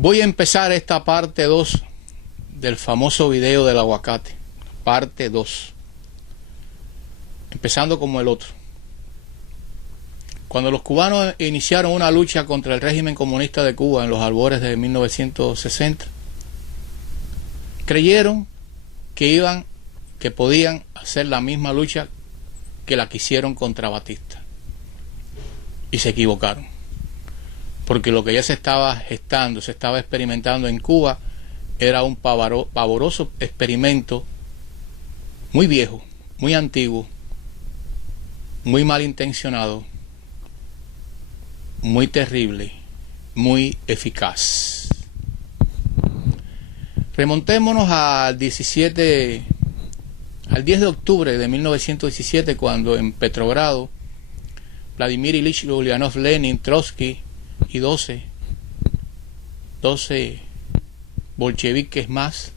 Voy a empezar esta parte 2 del famoso video del aguacate, parte 2, empezando como el otro. Cuando los cubanos iniciaron una lucha contra el régimen comunista de Cuba en los albores de 1960, creyeron que podían hacer la misma lucha que la que hicieron contra Batista, y se equivocaron, porque lo que ya se estaba gestando, se estaba experimentando en Cuba era un pavoroso experimento muy viejo, muy antiguo, muy malintencionado, muy terrible, muy eficaz. Remontémonos al 10 de octubre de 1917, cuando en Petrogrado Vladimir Ilich Ulyanov Lenin, Trotsky y 12 bolcheviques más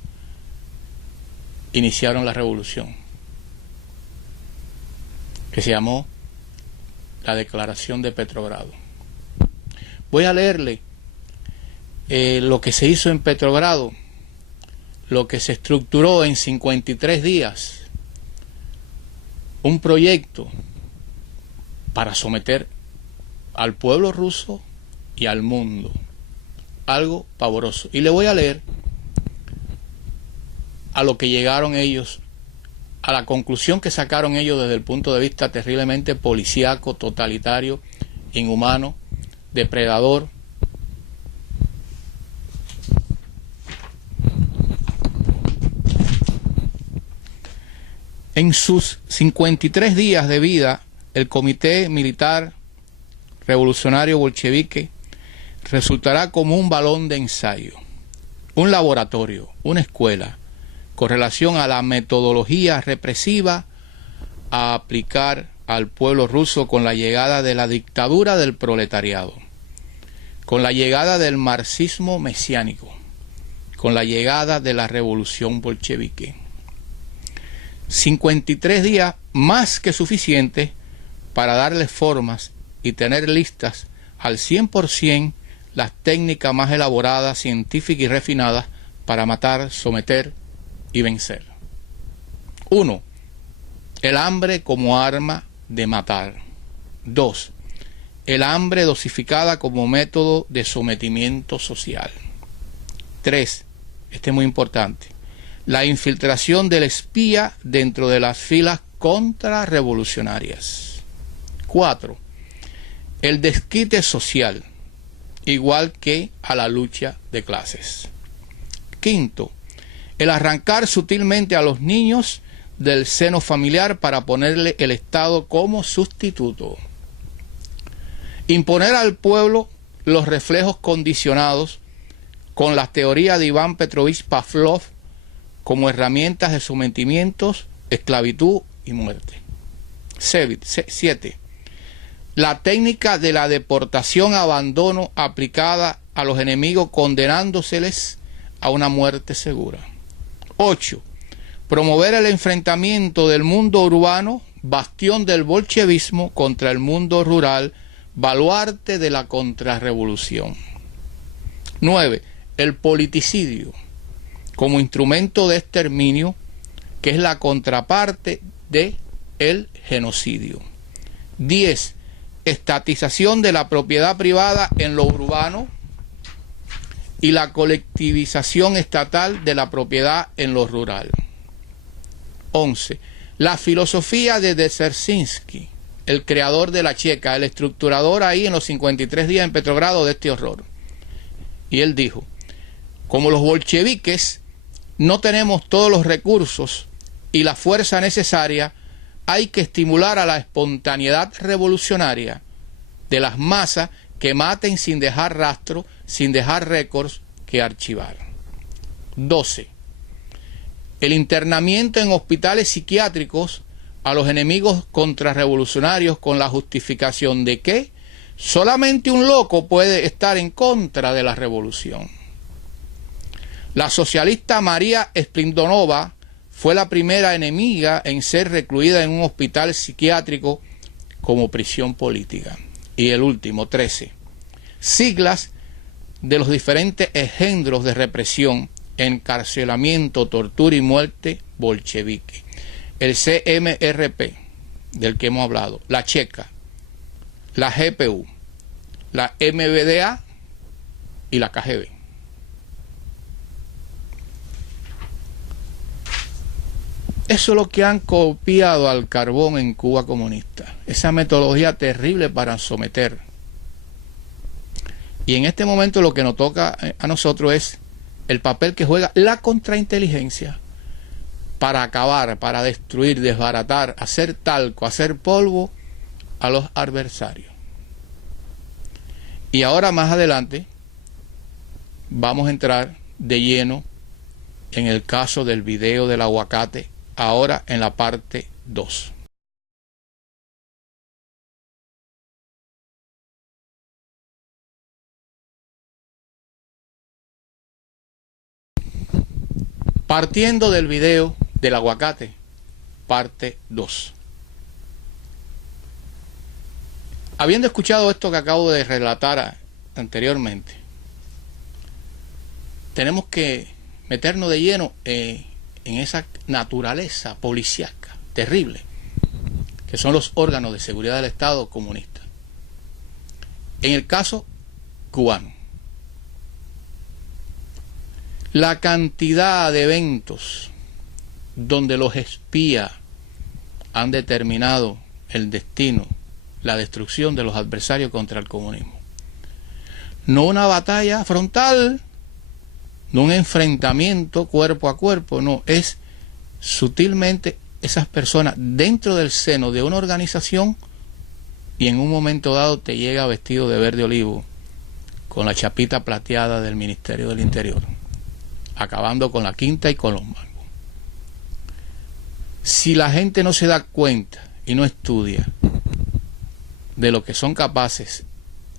iniciaron la revolución, que se llamó la Declaración de Petrogrado. Voy a leerle lo que se hizo en Petrogrado, lo que se estructuró en 53 días, un proyecto para someter al pueblo ruso y al mundo. Algo pavoroso. Y le voy a leer a lo que llegaron ellos, a la conclusión que sacaron ellos desde el punto de vista terriblemente policíaco, totalitario, inhumano, depredador. En sus 53 días de vida, el Comité Militar Revolucionario Bolchevique resultará como un balón de ensayo, un laboratorio, una escuela, con relación a la metodología represiva a aplicar al pueblo ruso con la llegada de la dictadura del proletariado, con la llegada del marxismo mesiánico, con la llegada de la revolución bolchevique. 53 días más que suficientes para darle formas y tener listas al 100% las técnicas más elaboradas, científicas y refinadas para matar, someter y vencer. 1. El hambre como arma de matar. 2. El hambre dosificada como método de sometimiento social. 3. Este es muy importante. La infiltración del espía dentro de las filas contrarrevolucionarias. 4. El desquite social, igual que a la lucha de clases. 5. El arrancar sutilmente a los niños del seno familiar para ponerle el Estado como sustituto. Imponer al pueblo los reflejos condicionados con las teorías de Iván Petrovich Pavlov como herramientas de sometimientos, esclavitud y muerte. 7. La técnica de la deportación-abandono aplicada a los enemigos, condenándoseles a una muerte segura. 8. Promover el enfrentamiento del mundo urbano, bastión del bolchevismo, contra el mundo rural, baluarte de la contrarrevolución. 9. El politicidio como instrumento de exterminio, que es la contraparte de el genocidio. 10. Estatización de la propiedad privada en lo urbano y la colectivización estatal de la propiedad en lo rural. 11. La filosofía de Dzerzhinsky, el creador de la Checa, el estructurador ahí en los 53 días en Petrogrado de este horror. Y él dijo: como los bolcheviques no tenemos todos los recursos y la fuerza necesaria, hay que estimular a la espontaneidad revolucionaria de las masas que maten sin dejar rastro, sin dejar récords que archivar. 12. El internamiento en hospitales psiquiátricos a los enemigos contrarrevolucionarios con la justificación de que solamente un loco puede estar en contra de la revolución. La socialista María Splindonova fue la primera enemiga en ser recluida en un hospital psiquiátrico como prisión política. Y el último, 13. Siglas de los diferentes engendros de represión, encarcelamiento, tortura y muerte bolchevique. El CMRP, del que hemos hablado, la Checa, la GPU, la MVDA y la KGB. Eso es lo que han copiado al carbón en Cuba comunista. Esa metodología terrible para someter. Y en este momento lo que nos toca a nosotros es el papel que juega la contrainteligencia para acabar, para destruir, desbaratar, hacer talco, hacer polvo a los adversarios. Y ahora más adelante vamos a entrar de lleno en el caso del video del aguacate, ahora en la parte 2. Partiendo del video del aguacate, parte 2. Habiendo escuchado esto que acabo de relatar anteriormente, tenemos que meternos de lleno en esa naturaleza policíaca terrible que son los órganos de seguridad del Estado comunista. En el caso cubano, la cantidad de eventos donde los espías han determinado el destino, la destrucción de los adversarios contra el comunismo. No una batalla frontal, no un enfrentamiento cuerpo a cuerpo, no, es sutilmente esas personas dentro del seno de una organización y en un momento dado te llega vestido de verde olivo con la chapita plateada del Ministerio del Interior, acabando con la quinta y con los mangos. Si la gente no se da cuenta y no estudia de lo que son capaces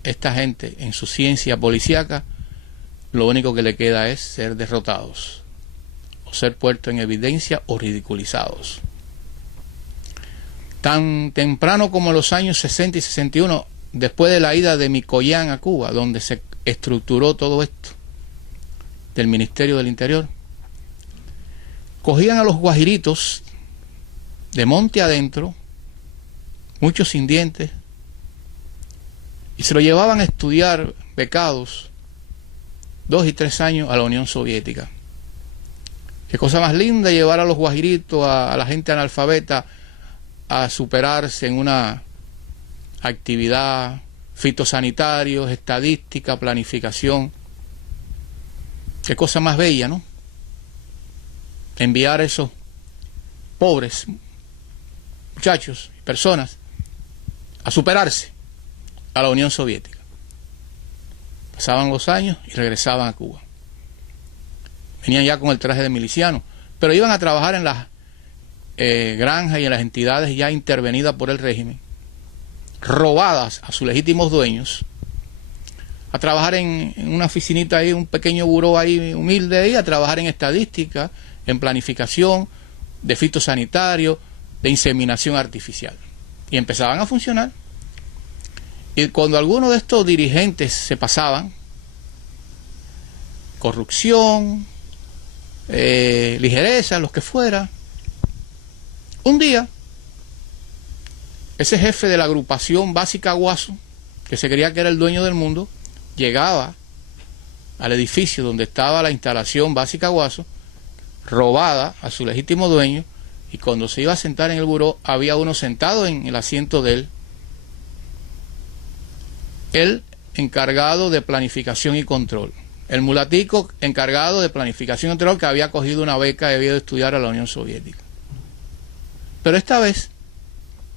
esta gente en su ciencia policíaca, lo único que le queda es ser derrotados o ser puestos en evidencia o ridiculizados. Tan temprano como en los años 60 y 61, después de la ida de Mikoyan a Cuba, donde se estructuró todo esto del Ministerio del Interior, cogían a los guajiritos de monte adentro, muchos sin dientes, y se lo llevaban a estudiar becados 2 y 3 años a la Unión Soviética. Qué cosa más linda llevar a los guajiritos, a la gente analfabeta, a superarse en una actividad fitosanitaria, estadística, planificación. Qué cosa más bella, ¿no? Enviar a esos pobres muchachos y personas a superarse a la Unión Soviética. Pasaban los años y regresaban a Cuba. Venían ya con el traje de miliciano, pero iban a trabajar en las granjas y en las entidades ya intervenidas por el régimen, robadas a sus legítimos dueños, a trabajar en una oficinita ahí, un pequeño buró ahí humilde ahí, a trabajar en estadística, en planificación, de fitosanitario, de inseminación artificial. Y empezaban a funcionar. Y cuando algunos de estos dirigentes se pasaban, corrupción, ligereza, los que fuera, un día, ese jefe de la agrupación básica Guaso, que se creía que era el dueño del mundo, llegaba al edificio donde estaba la instalación básica Guaso, robada a su legítimo dueño, y cuando se iba a sentar en el buró, había uno sentado en el asiento de él, el encargado de planificación y control, el mulatico encargado de planificación y control, que había cogido una beca y había ido a estudiar a la Unión Soviética. Pero esta vez,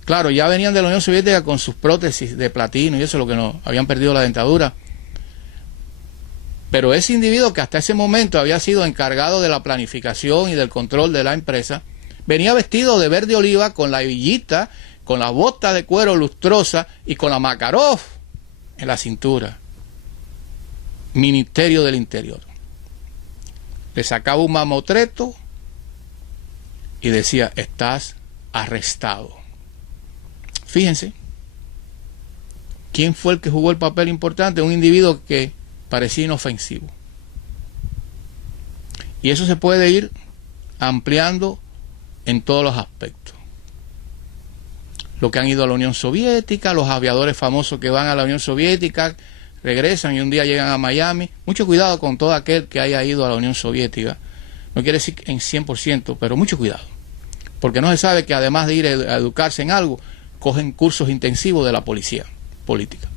claro, ya venían de la Unión Soviética con sus prótesis de platino y eso, lo que no habían perdido la dentadura. Pero ese individuo que hasta ese momento había sido encargado de la planificación y del control de la empresa, venía vestido de verde oliva, con la hebillita, con la bota de cuero lustrosa y con la Makarov en la cintura. Ministerio del Interior. Le sacaba un mamotreto y decía: estás arrestado. Fíjense, ¿quién fue el que jugó el papel importante? Un individuo que parecía inofensivo. Y eso se puede ir ampliando en todos los aspectos. Los que han ido a la Unión Soviética, los aviadores famosos que van a la Unión Soviética, regresan y un día llegan a Miami. Mucho cuidado con todo aquel que haya ido a la Unión Soviética. No quiere decir en 100%, pero mucho cuidado. Porque no se sabe que además de ir a educarse en algo, cogen cursos intensivos de la policía política.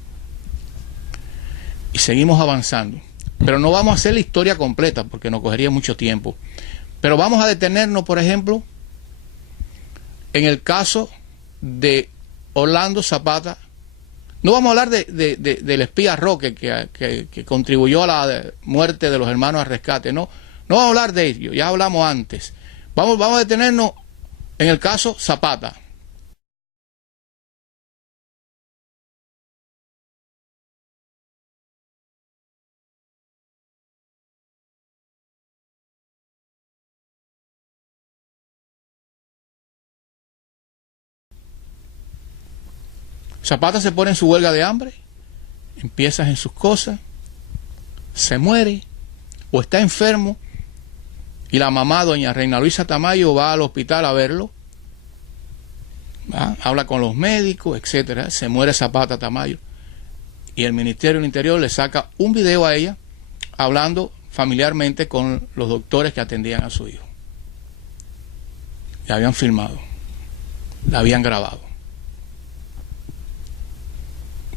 Y seguimos avanzando. Pero no vamos a hacer la historia completa porque nos cogería mucho tiempo. Pero vamos a detenernos, por ejemplo, en el caso de Orlando Zapata. No vamos a hablar del espía Roque que contribuyó a la muerte de los hermanos al rescate. No vamos a hablar de ello, ya hablamos antes. Vamos a detenernos en el caso Zapata. Zapata se pone en su huelga de hambre, empieza en sus cosas, se muere o está enfermo y la mamá, doña Reina Luisa Tamayo, va al hospital a verlo, ¿va? Habla con los médicos, etcétera. Se muere Zapata Tamayo y el Ministerio del Interior le saca un video a ella hablando familiarmente con los doctores que atendían a su hijo. La habían filmado, la habían grabado.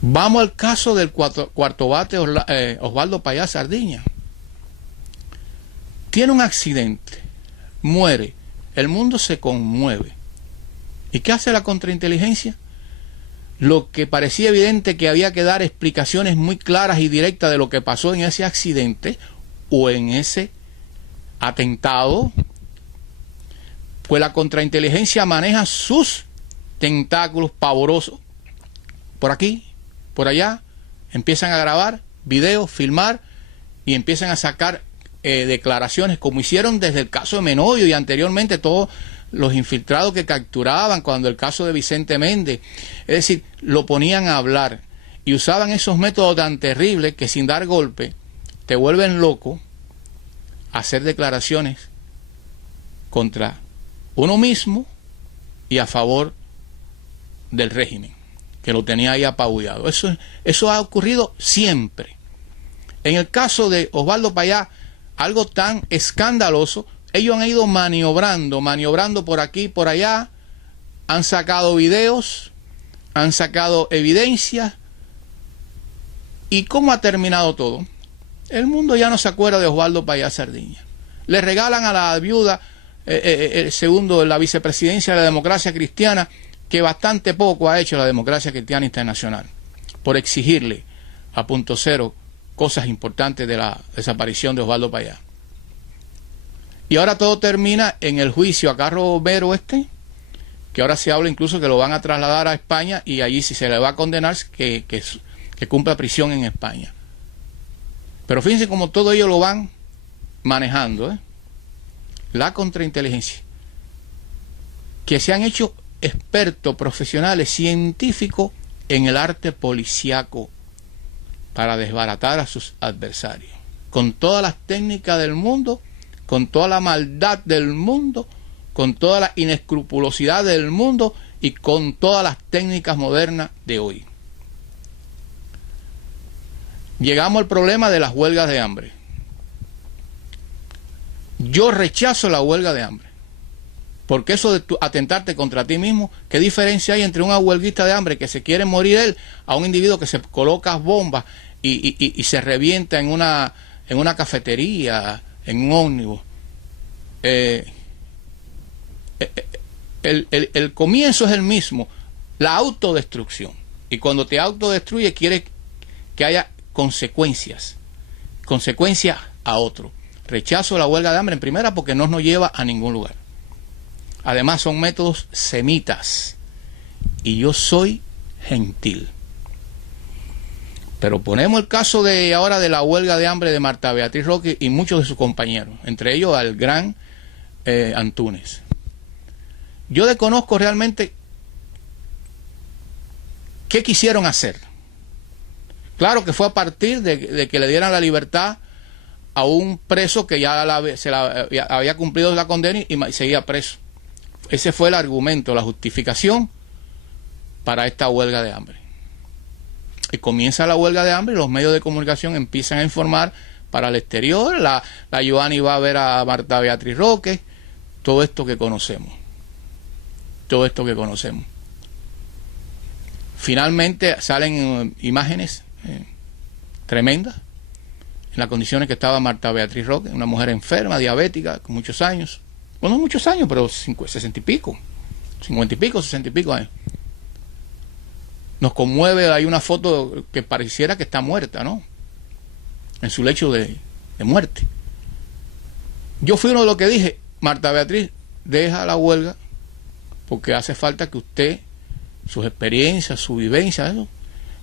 Vamos al caso del cuarto bate Osvaldo Payá Sardiña. Tiene un accidente, muere, el mundo se conmueve. ¿Y qué hace la contrainteligencia? Lo que parecía evidente que había que dar explicaciones muy claras y directas de lo que pasó en ese accidente o en ese atentado, pues la contrainteligencia maneja sus tentáculos pavorosos por aquí, por allá, empiezan a grabar videos, filmar y empiezan a sacar declaraciones, como hicieron desde el caso de Menoyo y anteriormente todos los infiltrados que capturaban cuando el caso de Vicente Méndez. Es decir, lo ponían a hablar y usaban esos métodos tan terribles que sin dar golpe te vuelven loco a hacer declaraciones contra uno mismo y a favor del régimen que lo tenía ahí apabullado. Eso ha ocurrido siempre. En el caso de Osvaldo Payá, algo tan escandaloso, ellos han ido maniobrando por aquí, por allá, han sacado videos, han sacado evidencias. ¿Y cómo ha terminado todo? El mundo ya no se acuerda de Osvaldo Payá Sardiña. Le regalan a la viuda, segundo de la vicepresidencia de la democracia cristiana, que bastante poco ha hecho la democracia cristiana internacional por exigirle a punto cero cosas importantes de la desaparición de Osvaldo Payá. Y ahora todo termina en el juicio a Carlos Vero que ahora se habla incluso que lo van a trasladar a España y allí si se le va a condenar que cumpla prisión en España. Pero fíjense cómo todo ello lo van manejando, la contrainteligencia, que se han hecho expertos, profesionales, científicos en el arte policíaco para desbaratar a sus adversarios, con todas las técnicas del mundo, con toda la maldad del mundo, con toda la inescrupulosidad del mundo y con todas las técnicas modernas de hoy. Llegamos al problema de las huelgas de hambre. Yo rechazo la huelga de hambre. Porque eso de atentarte contra ti mismo, ¿qué diferencia hay entre un huelguista de hambre que se quiere morir él a un individuo que se coloca bombas y se revienta en una cafetería, en un ómnibus? El comienzo es el mismo, la autodestrucción. Y cuando te autodestruye quiere que haya consecuencias a otro. Rechazo la huelga de hambre en primera porque no nos lleva a ningún lugar. Además son métodos semitas y yo soy gentil. Pero ponemos el caso de ahora de la huelga de hambre de Marta Beatriz Roque y muchos de sus compañeros, entre ellos al gran Antúnez. Yo desconozco realmente qué quisieron hacer. Claro que fue a partir de que le dieran la libertad a un preso que ya había cumplido la condena y seguía preso. Ese fue el argumento, la justificación para esta huelga de hambre. Y comienza la huelga de hambre y los medios de comunicación empiezan a informar para el exterior. La Giovanni va a ver a Marta Beatriz Roque, todo esto que conocemos. Todo esto que conocemos. Finalmente salen imágenes tremendas en las condiciones que estaba Marta Beatriz Roque, una mujer enferma, diabética, con muchos años. Bueno, no muchos años, pero 60 y pico, 50 y pico, 60 y pico años. Nos conmueve, hay una foto que pareciera que está muerta, ¿no? En su lecho de muerte. Yo fui uno de los que dije, Marta Beatriz, deja la huelga, porque hace falta que usted, sus experiencias, su vivencia, eso,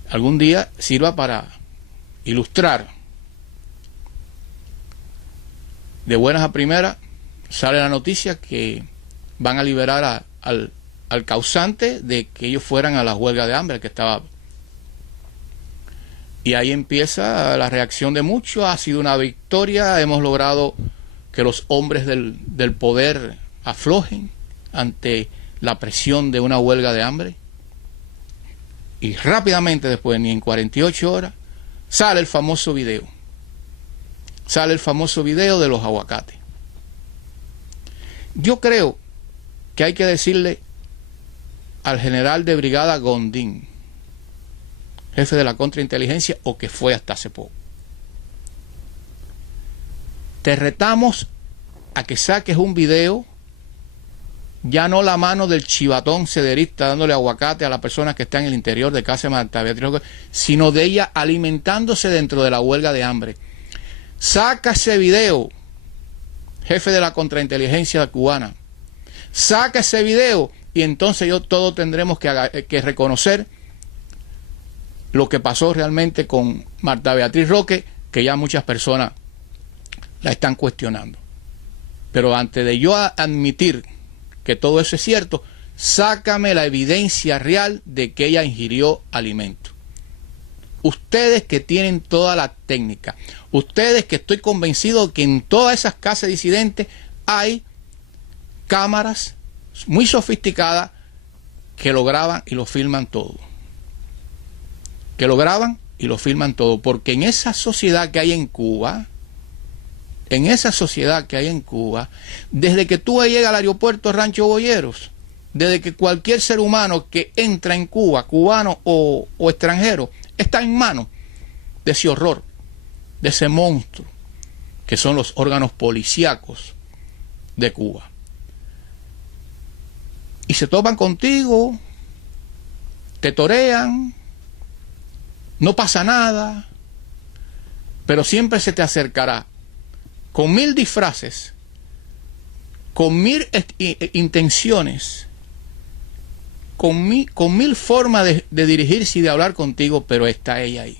algún día sirva para ilustrar. De buenas a primeras sale la noticia que van a liberar al causante de que ellos fueran a la huelga de hambre que estaba. Y ahí empieza la reacción de muchos. Ha sido una victoria, hemos logrado que los hombres del poder aflojen ante la presión de una huelga de hambre. Y rápidamente después, ni en 48 horas, sale el famoso video. Sale el famoso video de los aguacates. Yo creo que hay que decirle al general de brigada Gondín, jefe de la contrainteligencia, o que fue hasta hace poco: te retamos a que saques un video, ya no la mano del chivatón cederista dándole aguacate a la persona que está en el interior de casa de Marta Beatriz, sino de ella alimentándose dentro de la huelga de hambre. Saca ese video, jefe de la contrainteligencia cubana. Saca ese video y entonces todos tendremos que reconocer lo que pasó realmente con Marta Beatriz Roque, que ya muchas personas la están cuestionando. Pero antes de yo admitir que todo eso es cierto, sácame la evidencia real de que ella ingirió alimento. Ustedes que tienen toda la técnica, ustedes que estoy convencido que en todas esas casas disidentes hay cámaras muy sofisticadas que lo graban y lo filman todo. Que lo graban y lo filman todo. Porque en esa sociedad que hay en Cuba, desde que tú llegas al aeropuerto Rancho Boyeros, desde que cualquier ser humano que entra en Cuba, cubano o extranjero, está en manos de ese horror, de ese monstruo que son los órganos policíacos de Cuba. Y se topan contigo, te torean, no pasa nada, pero siempre se te acercará con 1000 disfraces, con 1000 intenciones, con mil formas de dirigirse y de hablar contigo, pero está ella ahí.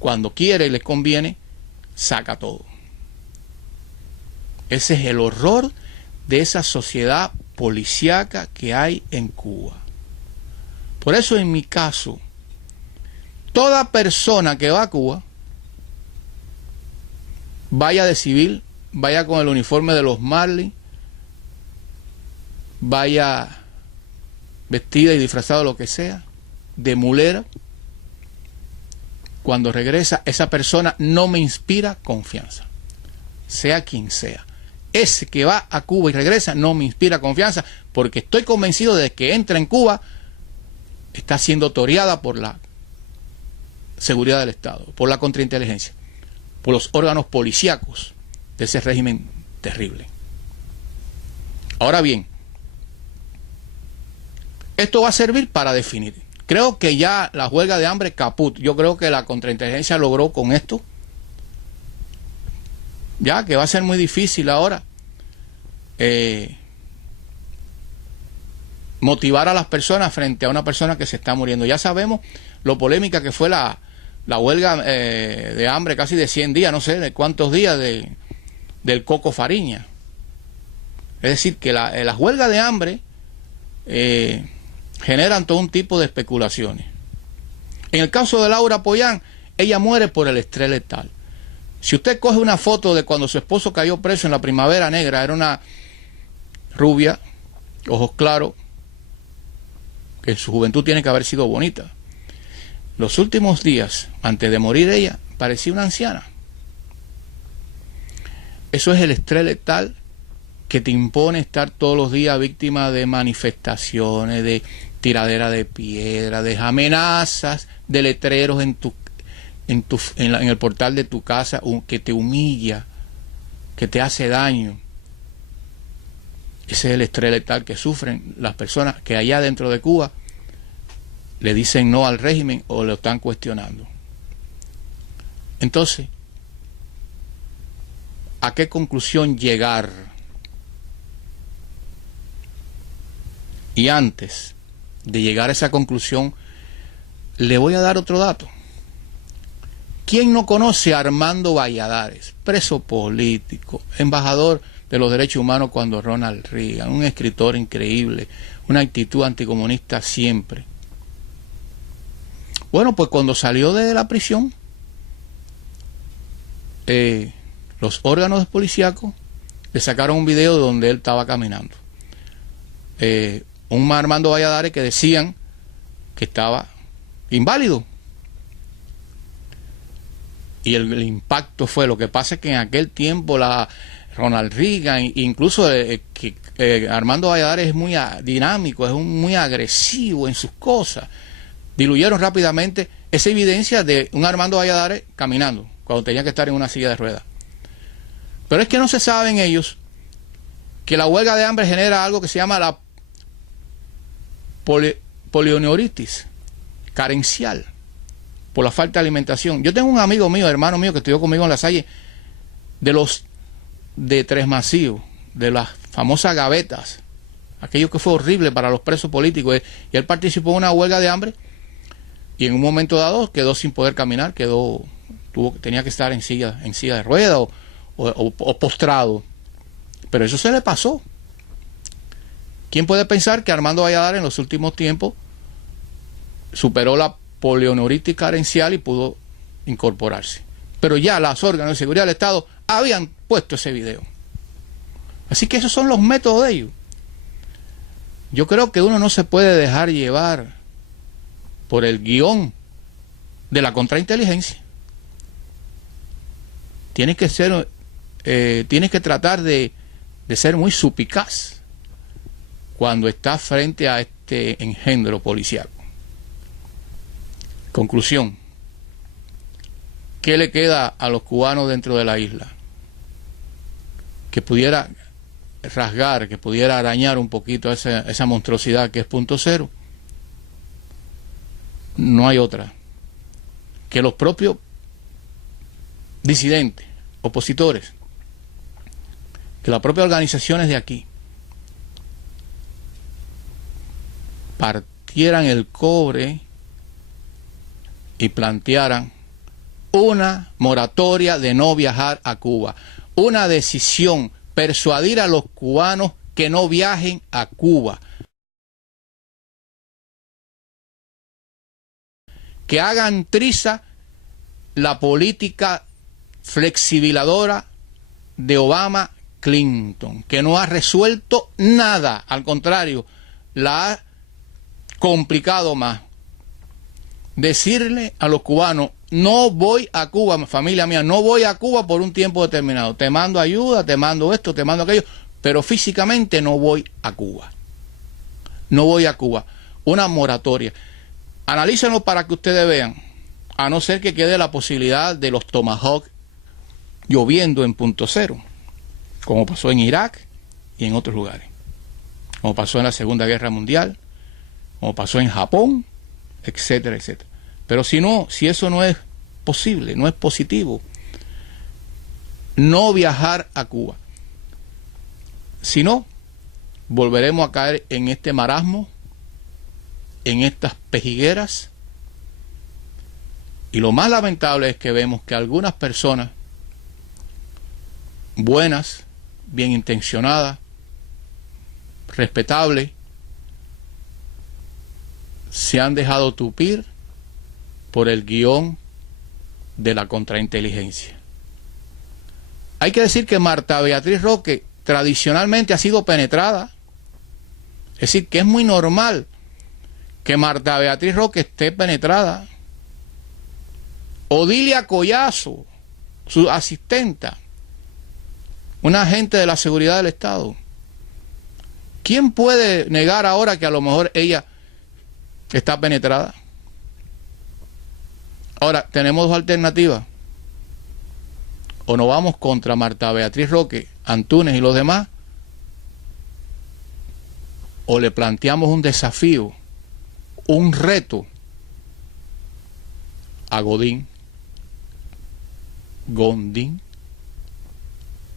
Cuando quiere y le conviene, saca todo. Ese es el horror de esa sociedad policíaca que hay en Cuba. Por eso, en mi caso, toda persona que va a Cuba, vaya de civil, vaya con el uniforme de los Marlins, vaya vestida y disfrazada, lo que sea, de mulera, cuando regresa, esa persona no me inspira confianza, sea quien sea. Ese que va a Cuba y regresa no me inspira confianza, porque estoy convencido de que entra en Cuba, está siendo toreada por la seguridad del Estado, por la contrainteligencia, por los órganos policíacos de ese régimen terrible. Ahora bien, esto va a servir para definir. Creo que ya la huelga de hambre caput. Yo creo que la contrainteligencia logró con esto. Ya que va a ser muy difícil ahora motivar a las personas frente a una persona que se está muriendo. Ya sabemos lo polémica que fue la huelga de hambre casi de 100 días, no sé de cuántos días del Coco Fariña. Es decir, que las huelgas de hambre generan todo un tipo de especulaciones. En el caso de Laura Pollán, ella muere por el estrés letal. Si usted coge una foto de cuando su esposo cayó preso en la Primavera Negra, era una rubia, ojos claros, que en su juventud tiene que haber sido bonita. Los últimos días, antes de morir ella, parecía una anciana. Eso es el estrés letal que te impone estar todos los días víctima de manifestaciones, de tiradera de piedra, de amenazas, de letreros en el portal de tu casa que te humilla, que te hace daño. Ese es el estrés letal que sufren las personas que allá dentro de Cuba le dicen no al régimen o lo están cuestionando. Entonces, ¿a qué conclusión llegar? Y antes de llegar a esa conclusión, le voy a dar otro dato. ¿Quién no conoce a Armando Valladares, preso político, embajador de los derechos humanos cuando Ronald Reagan, un escritor increíble, una actitud anticomunista siempre? Bueno, pues cuando salió de la prisión, los órganos policíacos le sacaron un video donde él estaba caminando. Un Armando Valladares que decían que estaba inválido. Y el impacto fue, lo que pasa es que en aquel tiempo Ronald Reagan, incluso Armando Valladares es muy dinámico, es muy agresivo en sus cosas. Diluyeron rápidamente esa evidencia de un Armando Valladares caminando, cuando tenía que estar en una silla de ruedas. Pero es que no se saben ellos que la huelga de hambre genera algo que se llama la polineuritis carencial, por la falta de alimentación. Yo tengo un amigo mío, hermano mío, que estudió conmigo en La Salle, de Tres Masivos, de las famosas gavetas, aquello que fue horrible para los presos políticos, y él participó en una huelga de hambre, y en un momento dado quedó sin poder caminar, tenía que estar en silla de ruedas o postrado. Pero eso se le pasó. ¿Quién puede pensar que Armando Valladares en los últimos tiempos superó la polineuritis carencial y pudo incorporarse? Pero ya los órganos de seguridad del Estado habían puesto ese video. Así que esos son los métodos de ellos. Yo creo que uno no se puede dejar llevar por el guión de la contrainteligencia. Tienes que tratar de ser muy supicaz cuando estás frente a este engendro policiaco. Conclusión. ¿Qué le queda a los cubanos dentro de la isla? Que pudiera rasgar, que pudiera arañar un poquito esa monstruosidad que es Punto Cero. No hay otra. Que los propios disidentes, opositores, que las propias organizaciones de aquí partieran el cobre y plantearan una moratoria de no viajar a Cuba, una decisión, persuadir a los cubanos que no viajen a Cuba, que hagan triza la política flexibiladora de Obama-Clinton, que no ha resuelto nada, al contrario, la ha complicado más. Decirle a los cubanos: no voy a Cuba, familia mía, no voy a Cuba por un tiempo determinado, te mando ayuda, te mando esto, te mando aquello, pero físicamente no voy a Cuba. No voy a Cuba. Una moratoria. Analícenlo para que ustedes vean, a no ser que quede la posibilidad de los Tomahawk lloviendo en Punto Cero, como pasó en Irak y en otros lugares, como pasó en la Segunda Guerra Mundial, como pasó en Japón, etcétera, etcétera. Pero si eso no es posible, no es positivo, no viajar a Cuba. Si no, volveremos a caer en este marasmo, en estas pejigueras, y lo más lamentable es que vemos que algunas personas buenas, bien intencionadas, respetables, se han dejado tupir por el guión de la contrainteligencia. Hay que decir que Marta Beatriz Roque tradicionalmente ha sido penetrada. Es decir, que es muy normal que Marta Beatriz Roque esté penetrada. Odilia Collazo, su asistenta, una agente de la seguridad del Estado. ¿Quién puede negar ahora que a lo mejor ella está penetrada? Ahora, tenemos dos alternativas. O nos vamos contra Marta Beatriz Roque, Antúnez y los demás, o le planteamos un desafío, un reto a Gondín,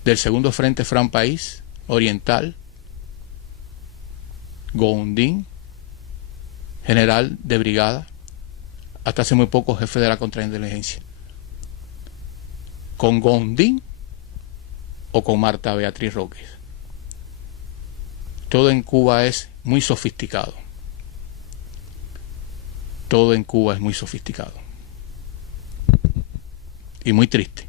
del segundo Frente Fran País Oriental, Gondín, general de brigada, hasta hace muy poco jefe de la contrainteligencia. ¿Con Gondín o con Marta Beatriz Roque? Todo en Cuba es muy sofisticado. Todo en Cuba es muy sofisticado. Y muy triste.